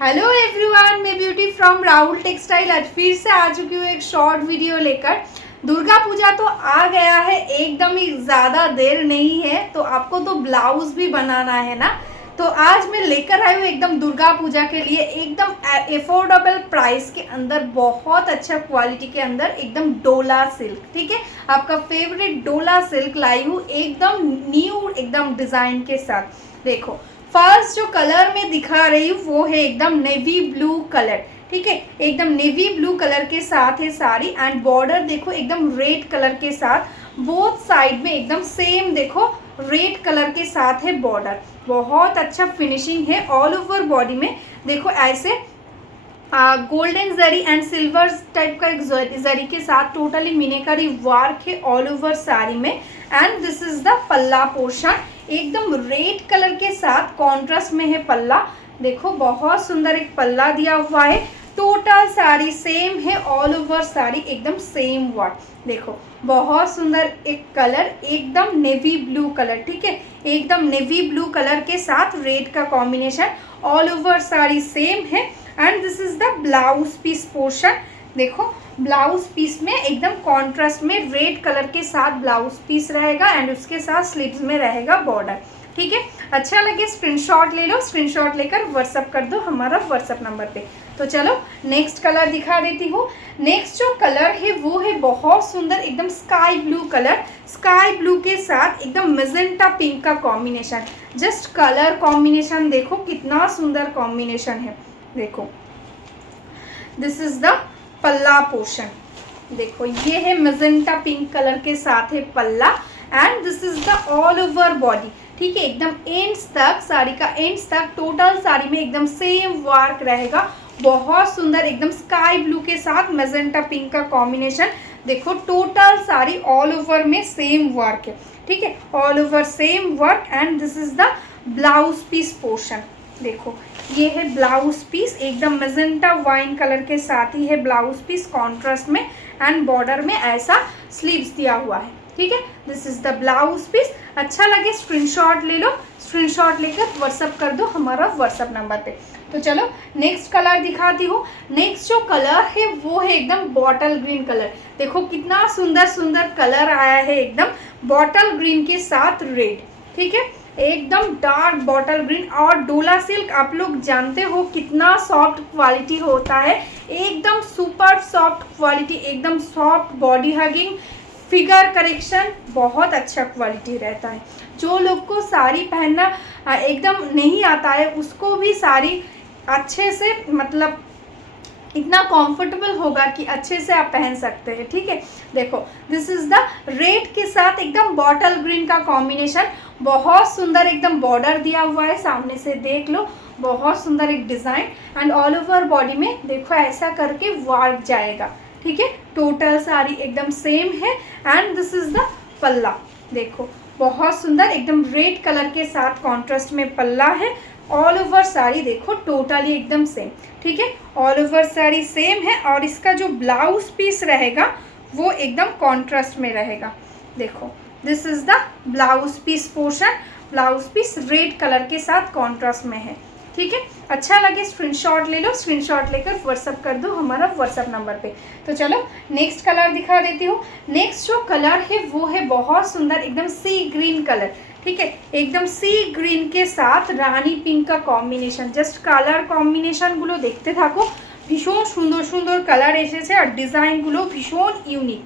Hello everyone, मैं beauty from Rahul textile आज फिर से आ चुकी हूँ एक शॉर्ट वीडियो लेकर। दुर्गा पूजा तो आ गया है, एकदम ही ज़्यादा देर नहीं है, तो आपको तो ब्लाउज भी बनाना है ना। तो आज मैं लेकर आई हूँ एकदम दुर्गा पूजा के लिए एकदम एफोर्डेबल प्राइस के अंदर, बहुत अच्छा क्वालिटी के अंदर एकदम डोला सिल्क। ठीक है, आपका फेवरेट डोला सिल्क लाई हूँ एकदम न्यू एकदम डिज़ाइन के साथ। देखो, फर्स्ट जो कलर में दिखा रही हूँ वो है एकदम नेवी ब्लू कलर। ठीक है, एकदम नेवी ब्लू कलर के साथ है साड़ी एंड बॉर्डर देखो एकदम रेड कलर के साथ, बोथ साइड में एकदम सेम देखो रेड कलर के साथ है बॉर्डर। बहुत अच्छा फिनिशिंग है ऑल ओवर बॉडी में। देखो ऐसे golden zari and silver type का एक जरी के साथ टोटली मीनाकारी वर्क है ऑल ओवर साड़ी में। एंड दिस इज द पल्ला पोर्शन, एकदम रेड कलर के साथ कॉन्ट्रास्ट में है पल्ला। देखो बहुत सुंदर एक पल्ला दिया हुआ है। टोटल साड़ी सेम है ऑल ओवर साड़ी एकदम सेम वर्क। देखो बहुत सुंदर एक कलर एकदम नेवी ब्लू कलर। ठीक है, एकदम नेवी ब्लू कलर के साथ रेड का combination all over sari same है। And this is the blouse piece portion. देखो ब्लाउज पीस में एकदम कॉन्ट्रास्ट में रेड कलर के साथ ब्लाउज पीस रहेगा एंड उसके साथ स्लीव्स में रहेगा बॉर्डर। ठीक है, अच्छा लगे स्क्रीनशॉट ले लो, स्क्रीनशॉट लेकर व्हाट्सअप कर दो हमारा व्हाट्सअप नंबर पे। तो चलो नेक्स्ट कलर दिखा देती हूँ। नेक्स्ट जो कलर है वो है बहुत सुंदर एकदम sky blue colour, sky blue के साथ एकदम मेजेंटा पिंक का कॉम्बिनेशन। जस्ट कलर कॉम्बिनेशन देखो कितना सुंदर कॉम्बिनेशन है। देखो दिस इज द पल्ला पोर्शन। देखो ये है मेजेंटा पिंक कलर के साथ है पल्ला and this is the all over body. ठीक है, एकदम एंड्स तक साड़ी का एंड्स तक टोटल साड़ी में एकदम सेम वर्क रहेगा। बहुत सुंदर एकदम स्काई ब्लू के साथ मेजेंटा पिंक का कॉम्बिनेशन। देखो टोटल साड़ी ऑल ओवर में सेम वर्क है। ठीक है, all over same work and this is the blouse piece portion. देखो ये है ब्लाउज पीस एकदम मेजेंटा वाइन कलर के साथ ही है ब्लाउज पीस कॉन्ट्रास्ट में एंड बॉर्डर में ऐसा स्लीव्स दिया हुआ है। ठीक है, this is the blouse piece. अच्छा लगे स्क्रीनशॉट ले लो, स्क्रीनशॉट लेकर व्हाट्सअप कर दो हमारा व्हाट्सअप नंबर पे। तो चलो नेक्स्ट कलर दिखाती हूँ। नेक्स्ट जो कलर है वो है एकदम बॉटल ग्रीन कलर। देखो कितना सुंदर सुंदर कलर आया है एकदम बॉटल ग्रीन के साथ रेड। ठीक है, एकदम डार्क बॉटल ग्रीन। और डोला सिल्क आप लोग जानते हो कितना सॉफ्ट क्वालिटी होता है, एकदम सुपर सॉफ्ट क्वालिटी, एकदम soft body hugging, figure correction, बहुत अच्छा क्वालिटी रहता है। जो लोग को साड़ी पहनना एकदम नहीं आता है उसको भी साड़ी अच्छे से मतलब इतना कंफर्टेबल होगा कि अच्छे से आप पहन सकते हैं। ठीक है, देखो दिस इज द रेड के साथ एकदम बॉटल ग्रीन का कॉम्बिनेशन। बहुत सुंदर एकदम बॉर्डर दिया हुआ है, सामने से देख लो बहुत सुंदर एक design and all over body में देखो ऐसा करके वर्क जाएगा। ठीक है, टोटल साड़ी एकदम सेम है एंड दिस इज द पल्ला। देखो बहुत सुंदर एकदम रेड कलर के साथ कॉन्ट्रास्ट में पल्ला है। ऑल ओवर साड़ी देखो टोटली एकदम सेम। ठीक है, ऑल ओवर साड़ी सेम है और इसका जो ब्लाउज पीस रहेगा वो एकदम कॉन्ट्रास्ट में रहेगा। देखो this is the blouse piece portion. Blouse piece red colour के साथ कॉन्ट्रास्ट में है। ठीक है, अच्छा लगे स्क्रीनशॉट ले लो, स्क्रीनशॉट लेकर व्हाट्सअप कर दो हमारा व्हाट्सअप नंबर पे। तो चलो नेक्स्ट कलर दिखा देती हूँ। नेक्स्ट जो कलर है वो है बहुत सुंदर एकदम सी ग्रीन कलर। ठीक है, एकदम सी ग्रीन के साथ रानी पिंक का कॉम्बिनेशन। জাস্ট কালার কম্বিনেশনগুলো দেখতে থাকো, ভীষণ সুন্দর সুন্দর কালার এসেছে আর ডিজাইনগুলো ভীষণ ইউনিক।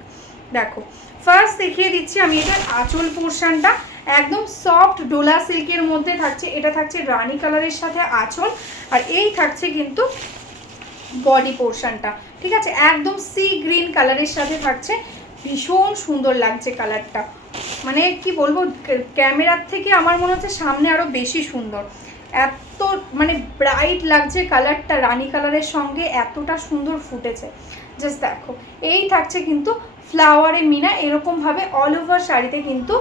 দেখো ফার্স্ট দেখিয়ে দিচ্ছি আমি এটার আঁচল পোর্শনটা, একদম সফট ডোলা সিল্কের মধ্যে থাকছে। এটা থাকছে রানী কালারের সাথে আঁচল আর এই থাকছে কিন্তু বডি পোর্শনটা। ঠিক আছে, একদম সি গ্রিন কালারের সাথে থাকছে, ভীষণ সুন্দর লাগছে কালারটা। মানে কি বলবো, ক্যামেরার থেকে আমার মনে হচ্ছে সামনে আরও বেশি সুন্দর। এত মানে ব্রাইট লাগছে কালারটা, রানী কালারের সঙ্গে এতটা সুন্দর ফুটেছে। জাস্ট দেখো এই থাকছে কিন্তু ফ্লাওয়ারে মিনা, এরকমভাবে অল ওভার শাড়িতে কিন্তু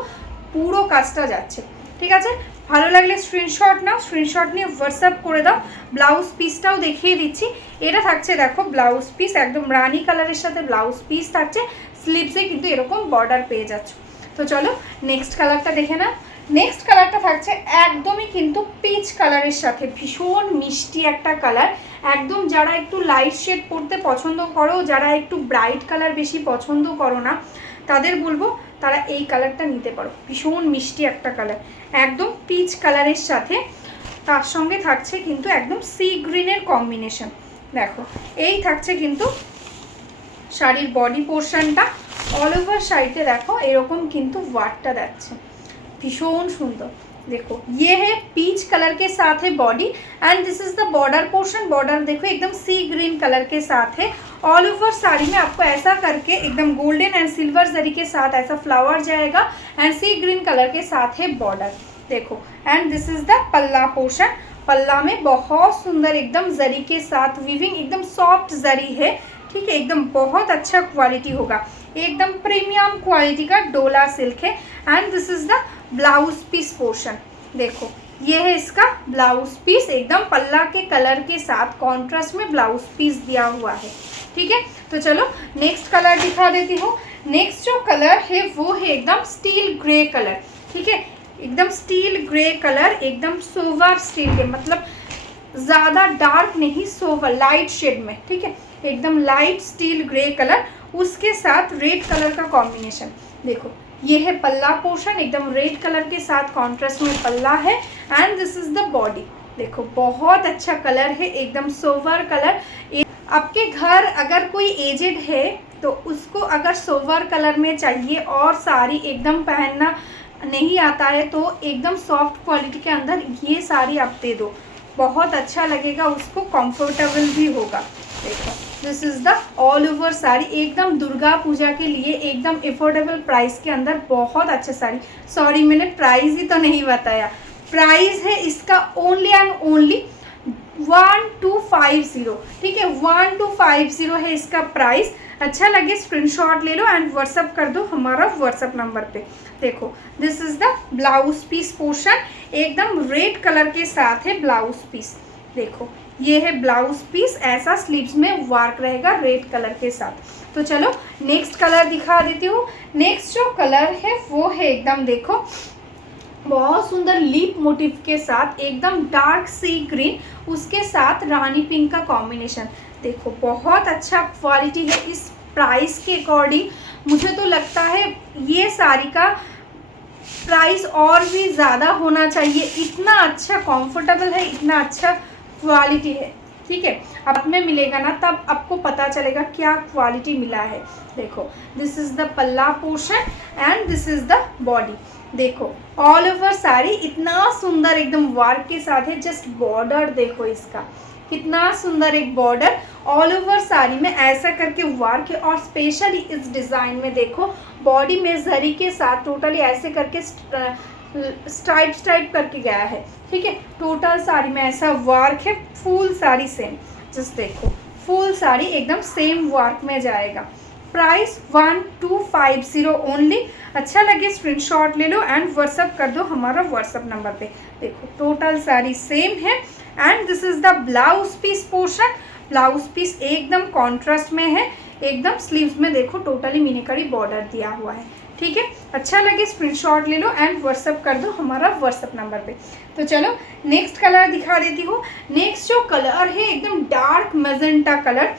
পুরো কাজটা যাচ্ছে। ঠিক আছে, ভালো লাগলে স্ক্রিনশট নাও, স্ক্রিনশট নিয়ে হোয়াটসঅ্যাপ করে দাও। ব্লাউজ পিসটাও দেখিয়ে দিচ্ছি। এটা থাকছে দেখো ব্লাউজ পিস একদম রানী কালারের সাথে ব্লাউজ পিস থাকছে, স্লিভসে কিন্তু এরকম বর্ডার পেয়ে যাচ্ছ। তো চলো নেক্সট কালারটা দেখে নাও। নেক্সট কালারটা থাকছে একদমই কিন্তু পিচ কালারের সাথে, ভীষণ মিষ্টি একটা কালার। একদম যারা একটু লাইট শেড পরতে পছন্দ করো, যারা একটু ব্রাইট কালার বেশি পছন্দ করো না, তাদের বলবো তারা এই কালারটা নিতে পারো। ভীষণ মিষ্টি একটা কালার, একদম পিচ কালারের সাথে তার সঙ্গে থাকছে কিন্তু একদম সি গ্রিনের কম্বিনেশন। দেখো এই থাকছে কিন্তু শাড়ির বডি পোর্শনটা। অল ওভার শাড়িতে দেখো এরকম কিন্তু ওয়ার্কটা যাচ্ছে, भीषण सुंदर। देखो ये है पीच कलर के साथ है body and this is the border portion. Border देखो एकदम सी ग्रीन कलर के साथ है। ऑल ओवर साड़ी में आपको ऐसा करके एकदम गोल्डन एंड सिल्वर जरी के साथ ऐसा फ्लावर जाएगा एंड सी ग्रीन कलर के साथ है बॉर्डर। देखो एंड दिस इज द पल्ला पोर्शन। पल्ला में बहुत सुंदर एकदम जरी के साथ वीविंग, एकदम सॉफ्ट जरी है, ठीक है, एकदम बहुत अच्छा क्वालिटी होगा, एकदम प्रीमियम क्वालिटी का डोला सिल्क है। And this is the blouse piece portion. देखो ये है इसका ब्लाउज पीस, एकदम पल्ला के कलर के साथ कॉन्ट्रास्ट में ब्लाउज पीस दिया हुआ है, ठीक है। तो चलो नेक्स्ट कलर दिखा देती हूँ। नेक्स्ट जो कलर है वो है एकदम स्टील ग्रे कलर, ठीक है, एकदम स्टील ग्रे कलर, एकदम सोवर स्टील के, मतलब ज़्यादा डार्क नहीं, सोवर लाइट शेड में, ठीक है, एकदम लाइट स्टील ग्रे कलर, उसके साथ रेड कलर का कॉम्बिनेशन। देखो ये है पल्ला पोर्शन, एकदम रेड कलर के साथ कॉन्ट्रास्ट में पल्ला है and this is the body. देखो बहुत अच्छा कलर है, एकदम सोवर कलर। आपके घर अगर कोई एजेड है तो उसको अगर सोवर कलर में चाहिए और साड़ी एकदम पहनना नहीं आता है तो एकदम सॉफ्ट क्वालिटी के अंदर ये साड़ी आप दे दो, बहुत अच्छा लगेगा उसको, कंफर्टेबल भी होगा। देखो this is the all over sari, एकदम दुर्गा पूजा के लिए एकदम अफोर्डेबल प्राइस के अंदर बहुत अच्छा साड़ी। सॉरी मैंने प्राइस ही तो नहीं बताया, प्राइस है इसका ओनली एंड ओनली 1250, ठीक है, 1250 है इसका प्राइस। अच्छा लगे स्क्रीनशॉट ले लो एंड व्हाट्सअप कर दो हमारा व्हाट्सअप नंबर पे। देखो this is the blouse piece portion, एकदम रेड कलर के साथ है ब्लाउज पीस। देखो ये है ब्लाउज पीस, ऐसा स्लीव्स में वर्क रहेगा रेड कलर के साथ। तो चलो नेक्स्ट कलर दिखा देती हूँ। नेक्स्ट जो कलर है वो है एकदम देखो बहुत सुंदर लीप मोटिव के साथ, एकदम डार्क सी ग्रीन, उसके साथ रानी पिंक का कॉम्बिनेशन। देखो बहुत अच्छा क्वालिटी है। इस प्राइस के अकॉर्डिंग मुझे तो लगता है ये साड़ी का प्राइस और भी ज़्यादा होना चाहिए, इतना अच्छा कंफर्टेबल है, इतना अच्छा क्वालिटी है, ठीक है। अब में मिलेगा ना तब आपको पता चलेगा क्या क्वालिटी मिला है। देखो दिस इज द पल्ला portion and this is the body. देखो ऑल ओवर साड़ी इतना सुंदर एकदम वर्क के साथ है। जस्ट बॉर्डर देखो इसका कितना सुंदर एक बॉर्डर, ऑल ओवर साड़ी में ऐसा करके वर्क है। और स्पेशली इस डिज़ाइन में देखो बॉडी में जरी के साथ टोटली ऐसे करके स्ट्राइप करके गया है, ठीक है। टोटल साड़ी में ऐसा वर्क है, फुल साड़ी सेम, जस्ट देखो फुल साड़ी एकदम सेम वर्क में जाएगा। Price 1250 only. अच्छा लगे स्क्रीनशॉट ले लो एंड व्हाट्सअप कर दो हमारा व्हाट्सअप नंबर पे। देखो टोटल साड़ी सेम है and this is the blouse piece portion. Blouse piece एकदम कॉन्ट्रास्ट में है, एकदम स्लीव्स में देखो टोटली मीनाकारी बॉर्डर दिया हुआ है, ठीक है। अच्छा लगे स्क्रीनशॉट ले लो एंड व्हाट्सअप कर दो हमारा व्हाट्सअप नंबर पे। तो चलो नेक्स्ट कलर दिखा देती हूँ। नेक्स्ट जो कलर है एकदम डार्क मजेंटा कलर,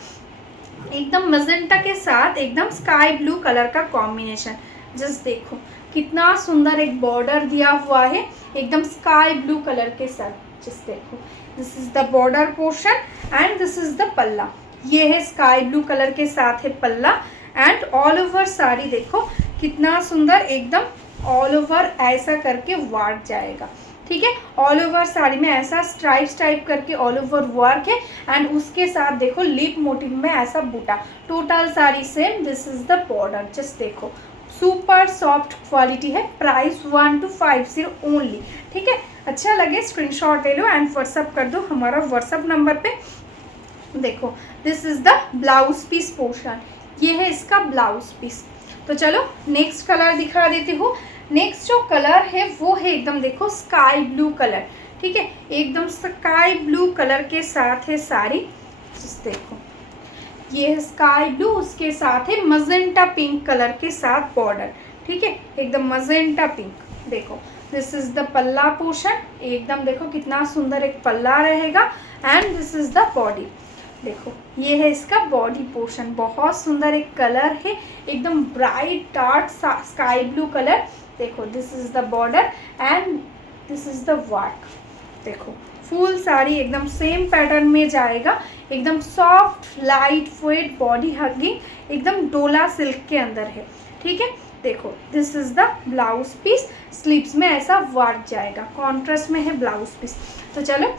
एकदम मजेंटा के साथ एकदम स्काई ब्लू कलर का कॉम्बिनेशन। जस्ट देखो कितना सुंदर एक बॉर्डर दिया हुआ है एकदम स्काई ब्लू कलर के साथ। जस्ट देखो this is the border portion and this is the पल्ला। ये है स्काई ब्लू कलर के साथ है पल्ला एंड ऑल ओवर साड़ी देखो कितना सुंदर एकदम ऑल ओवर ऐसा करके वर्क जाएगा, ठीक है। ऑल ओवर साड़ी में ऐसा स्ट्राइप करके ऑल ओवर वर्क है एंड उसके साथ देखो लिप मोटिव में ऐसा बूटा। Total sari same, this is the border. Just देखो सुपर सॉफ्ट क्वालिटी है। प्राइस 1250 ओनली, ठीक है। अच्छा लगे स्क्रीनशॉट ले लो एंड व्हाट्सअप कर दो हमारा व्हाट्सअप नंबर पे। देखो this is the blouse piece portion, ये है इसका ब्लाउज पीस। तो चलो नेक्स्ट कलर दिखा देती हूँ। नेक्स्ट जो कलर है वो है एकदम देखो स्काई ब्लू कलर, ठीक है, एकदम स्काई ब्लू कलर के साथ है साड़ी। जस्ट देखो ये है स्काई ब्लू, उसके साथ है मजेंटा पिंक कलर के साथ बॉर्डर, ठीक है, एकदम मजेंटा पिंक। देखो दिस इज द पल्ला पोर्शन, एकदम देखो कितना सुंदर एक पल्ला रहेगा। And this is the body, देखो ये है इसका बॉडी पोर्शन, बहुत सुंदर एक कलर है, एकदम bright dark sky blue colour. देखो this is the border and this is the work. देखो फुल साड़ी एकदम सेम पैटर्न में जाएगा, एकदम soft light weight body hugging, एकदम डोला सिल्क के अंदर है, ठीक है। देखो this is the blouse piece, sleeves में ऐसा वर्क जाएगा, कॉन्ट्रास्ट में है ब्लाउज पीस। तो चलो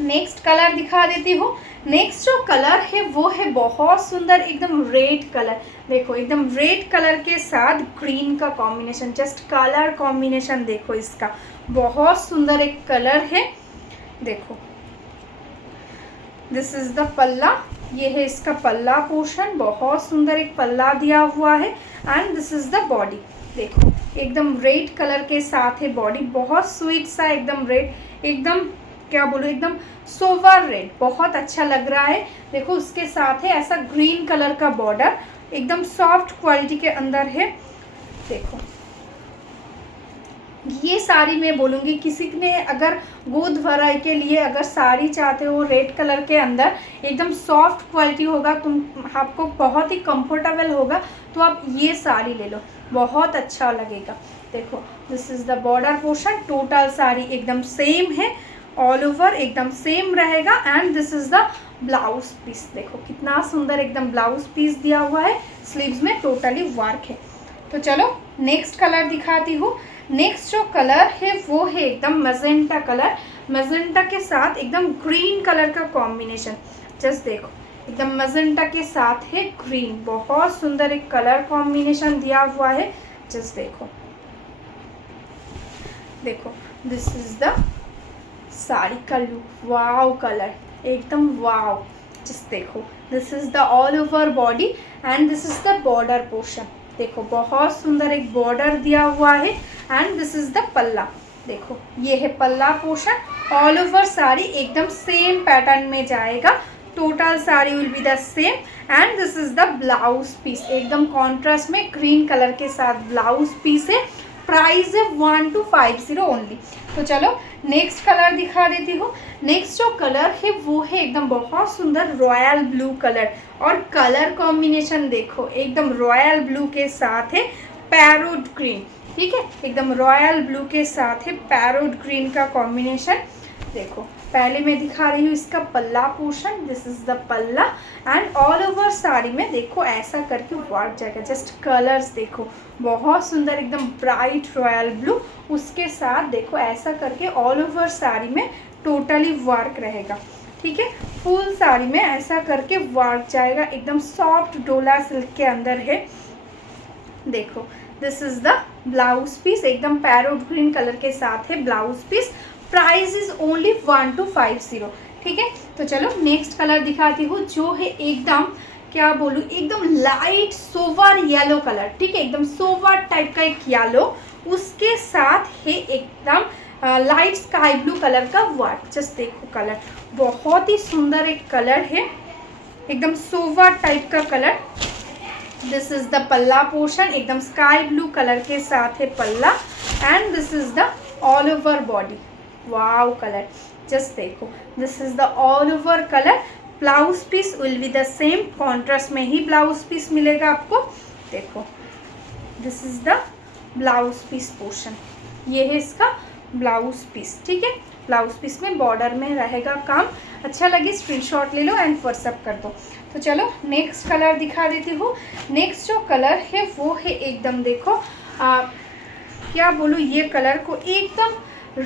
नेक्स्ट कलर दिखा देती हूँ। नेक्स्ट जो कलर है वो है बहुत सुंदर एकदम रेड कलर। देखो एकदम रेड कलर के साथ ग्रीन का कॉम्बिनेशन, जस्ट कलर कॉम्बिनेशन देखो इसका, बहुत सुंदर एक कलर है। देखो दिस इज द पल्ला, ये है इसका पल्ला पोर्शन, बहुत सुंदर एक पल्ला दिया हुआ है। And this is the body, देखो एकदम रेड कलर के साथ है बॉडी, बहुत स्वीट सा एकदम रेड, एकदम क्या बोलूँ एकदम सोवर रेड, बहुत अच्छा लग रहा है। देखो उसके साथ है ऐसा ग्रीन कलर का बॉर्डर, एकदम सॉफ्ट क्वालिटी के अंदर है। देखो ये साड़ी मैं बोलूँगी किसी ने अगर गोद भराई के लिए अगर साड़ी चाहते हो रेड कलर के अंदर, एकदम सॉफ्ट क्वालिटी होगा, तुम आपको बहुत ही कंफर्टेबल होगा, तो आप ये साड़ी ले लो, बहुत अच्छा लगेगा। देखो this is the border portion, total sari एकदम सेम है, ऑल ओवर एकदम सेम रहेगा। And this is the blouse piece, देखो कितना सुंदर एकदम ब्लाउज पीस दिया हुआ है, स्लीव्स में टोटली वर्क है। तो चलो नेक्स्ट कलर दिखाती हूँ। नेक्स्ट जो कलर है वो है एकदम मजेंटा कलर, मजेंटा के साथ एकदम ग्रीन कलर का कॉम्बिनेशन, जस्ट देखो एकदम मजेंटा के साथ है ग्रीन, बहुत सुंदर एक कलर कॉम्बिनेशन दिया हुआ है, जस्ट देखो। देखो दिस इज द साड़ी का लुक, वाव कलर एकदम वाव, जस्ट देखो this is the all over body and this is the border portion. देखो बहुत सुंदर एक बॉर्डर दिया हुआ है। एंड दिस इज द पल्ला, देखो ये है पल्ला पोर्शन, ऑल ओवर साड़ी एकदम सेम पैटर्न में जाएगा, total sari will be the same. And this is the blouse piece, एकदम कॉन्ट्रास्ट में ग्रीन कलर के साथ ब्लाउज पीस है, प्राइस है 1250 ओनली। तो चलो नेक्स्ट कलर दिखा देती हूँ। नेक्स्ट जो कलर है वो है एकदम बहुत सुंदर रॉयल ब्लू कलर, और कलर कॉम्बिनेशन देखो एकदम रॉयल ब्लू के साथ है पैरोट ग्रीन, ठीक है, एकदम रॉयल ब्लू के साथ है पैरोट ग्रीन का कॉम्बिनेशन। देखो पहले मैं दिखा रही हूँ इसका पल्ला पोर्शन, दिस इज द पल्ला। एंड ऑल ओवर साड़ी में देखो ऐसा करके वर्क जाएगा, जस्ट कलर्स देखो बहुत सुंदर एकदम ब्राइट रॉयल ब्लू, उसके साथ देखो ऐसा करके ऑल ओवर साड़ी में टोटली वर्क रहेगा, ठीक है, फुल साड़ी में ऐसा करके वर्क जाएगा, एकदम सॉफ्ट डोला सिल्क के अंदर है। देखो this is the blouse piece, एकदम पैरोट ग्रीन कलर के साथ है blouse piece, price is only 1250, ठीक है। तो चलो नेक्स्ट कलर दिखाती हूँ जो है एकदम क्या बोलूँ एकदम लाइट सोवर येलो कलर, ठीक है, एकदम सोवर टाइप का एक येलो, उसके साथ है एकदम लाइट स्काई ब्लू कलर का वर्क, जस्ट देखो कलर बहुत ही सुंदर एक कलर है, एकदम सोवर टाइप का कलर। दिस इज द पल्ला पोर्शन, एकदम स्काई ब्लू कलर के साथ है पल्ला। And this is the all over body, wow colour, just देखो this is the all over colour. Blouse piece will be the same, contrast में ही blouse piece मिलेगा आपको। देखो this is the blouse piece portion, ये है इसका blouse piece, ठीक है, ब्लाउज पीस में बॉर्डर में रहेगा काम। अच्छा लगे स्क्रीनशॉट ले लो एंड व्हाट्सअप कर दो। तो चलो नेक्स्ट कलर दिखा देती हूँ। नेक्स्ट जो कलर है वो है एकदम देखो क्या बोलूँ, ये कलर को एकदम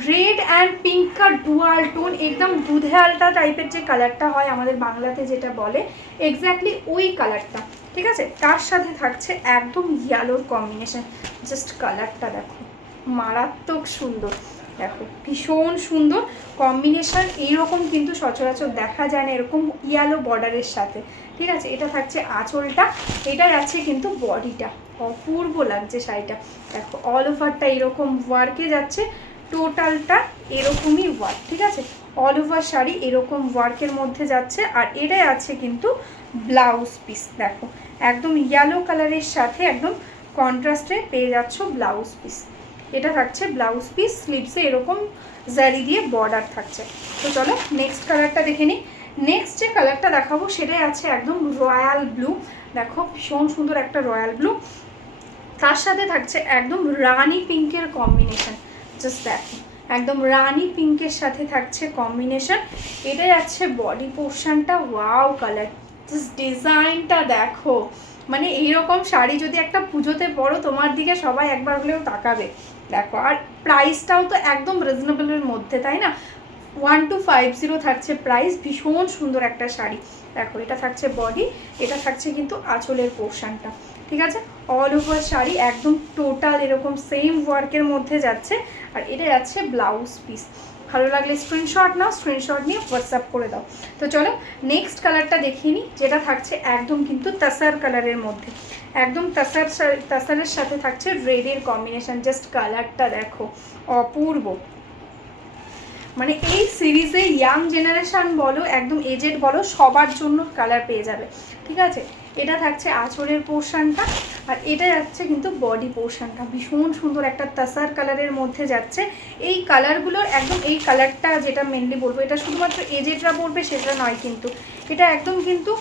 রেড অ্যান্ড পিঙ্ক কা ডুয়াল টোন, একদম দুধে আলটা টাইপের যে কালারটা হয় আমাদের বাংলাতে যেটা বলে এক্স্যাক্টলি ওই কালারটা, ঠিক আছে, তার সাথে থাকছে একদম ইয়েলোর কম্বিনেশন, জাস্ট কালারটা দেখো মারাত্মক সুন্দর, দেখো ভীষণ সুন্দর কম্বিনেশন, এইরকম কিন্তু সচরাচর দেখা যায় না এরকম ইয়েলো বর্ডারের সাথে, ঠিক আছে। এটা থাকছে আঁচলটা, এটা যাচ্ছে কিন্তু বডিটা, অপূর্ব লাগছে শাড়িটা, দেখো অল ওভারটা এরকম ওয়ার্কে যাচ্ছে, টোটালটা এরকমই ওয়ার্ক, ঠিক আছে, অল ওভার শাড়ি এরকম ওয়ার্কের মধ্যে যাচ্ছে। আর এটাই আছে কিন্তু ব্লাউজ পিস, দেখো একদম ইয়েলো কালারের সাথে একদম কন্ট্রাস্টে পেয়ে যাচ্ছ ব্লাউজ পিস, এটা থাকছে ব্লাউজ পিস, স্লিভসে এরকম জারি দিয়ে বর্ডার থাকছে। তো চলো নেক্সট কালারটা দেখে নিই। নেক্সট যে কালারটা দেখাবো সেটাই আছে একদম রয়্যাল ব্লু। দেখো ভীষণ সুন্দর একটা রয়্যাল ব্লু, তার সাথে থাকছে একদম রানি পিঙ্কের কম্বিনেশন। জাস্ট দেখো একদম রানি পিঙ্কের সাথে থাকছে কম্বিনেশন। এটাই আছে বডি পোর্শনটা। ওয়াও কালার, জাস্ট ডিজাইনটা দেখো, মানে এইরকম শাড়ি যদি একটা পুজোতে পরো তোমার দিকে সবাই একবার হলেও তাকাবে। দেখো আর প্রাইসটাও তো একদম রিজনেবলের মধ্যে, তাই না? 1250 থাকছে প্রাইস। ভীষণ সুন্দর একটা শাড়ি। দেখো এটা থাকছে বডি, এটা থাকছে কিন্তু আঁচলের পোর্শনটা, ঠিক আছে? অল ওভার শাড়ি একদম টোটাল এরকম সেম ওয়ার্কের মধ্যে যাচ্ছে। আর এটা যাচ্ছে ব্লাউজ পিস। ভালো লাগলে স্ক্রিনশট নাও, স্ক্রিনশট নিয়ে হোয়াটসঅ্যাপ করে দাও। তো চলো নেক্সট কালারটা দেখিয়ে নিই, যেটা থাকছে একদম কিন্তু তাসার কালারের মধ্যে। একদম তাসারের সাথে থাকছে রেডের কম্বিনেশন। জাস্ট কালারটা দেখো, অপূর্ব। মানে এই সিরিজে ইয়াং জেনারেশন বলো, একদম এজেড বলো, সবার জন্য কালার পেয়ে যাবে, ঠিক আছে? এটা থাকছে আঁচলের পোর্শনটা, আর এটা যাচ্ছে কিন্তু বডি পোর্শনটা। ভীষণ সুন্দর একটা তাসার কালারের মধ্যে যাচ্ছে। এই কালারগুলোর একদম, এই কালারটা যেটা মেনলি বলবো, এটা শুধুমাত্র এজেডরা পরবে সেটা নয়, কিন্তু এটা একদম কিন্তু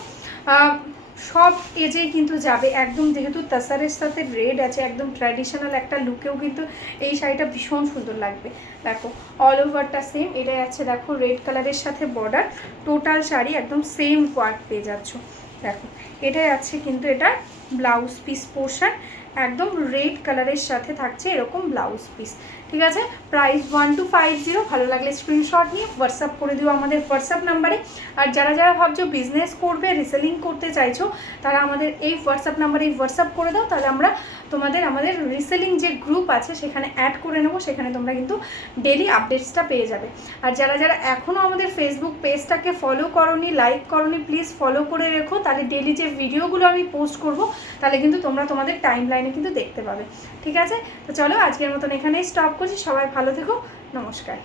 সব এজেই কিন্তু যাবে একদম। যেহেতু তাসারের সাথে রেড আছে, একদম ট্র্যাডিশনাল একটা লুকেও কিন্তু এই শাড়িটা ভীষণ সুন্দর লাগবে। দেখো অল ওভারটা সেম, এটাই আছে দেখো রেড কালারের সাথে বর্ডার। টোটাল শাড়ি একদম সেম ওয়ার্ক পেয়ে যাচ্ছ। দেখো এটাই আছে কিন্তু এটা ব্লাউজ পিস পোর্শন, একদম রেড কালারের সাথে থাকছে এরকম ব্লাউজ পিস, ঠিক আছে? প্রাইস 1250। ভালো লাগলে স্ক্রিনশট নিয়ে হোয়াটসঅ্যাপ করে দিও আমাদের হোয়াটসঅ্যাপ নাম্বারে। আর যারা যারা ভাবছো বিজনেস করবে, রিসেলিং করতে চাইছো, তারা আমাদের এই হোয়াটসঅ্যাপ নাম্বারে হোয়াটসঅ্যাপ করে দাও, তাহলে আমরা আমাদের রিসেলিং যে গ্রুপ আছে সেখানে অ্যাড করে নেবো। সেখানে তোমরা কিন্তু ডেলি আপডেটসটা পেয়ে যাবে। আর যারা যারা এখনও আমাদের ফেসবুক পেজটাকে ফলো করোনি, লাইক করোনি, প্লিজ ফলো করে রেখো, তাহলে ডেলি যে ভিডিওগুলো আমি পোস্ট করব তাহলে কিন্তু তোমরা তোমাদের টাইম লাইনে কিন্তু দেখতে পাবে, ঠিক আছে? তো চলো আজকের মতন এখানেই স্টপ করছি। সবাই ভালো থেকো, নমস্কার।